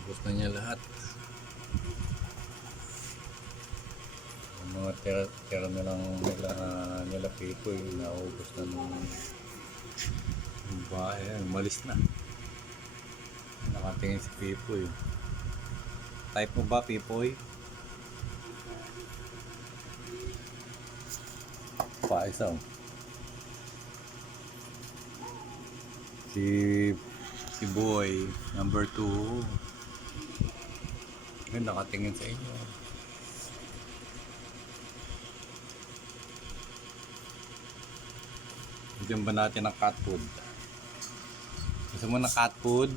Naubos na niya lahat. Ang mga tira na lang nila Pipoy, naubos na nung bahay. Malis na. Nakatingin si Pipoy. Type mo ba, Pipoy? Isa. Si Boy, number 2. Ayun, nakatingin sa inyo. Bigyan ba natin ng cat food? Gusto mo ng cat food?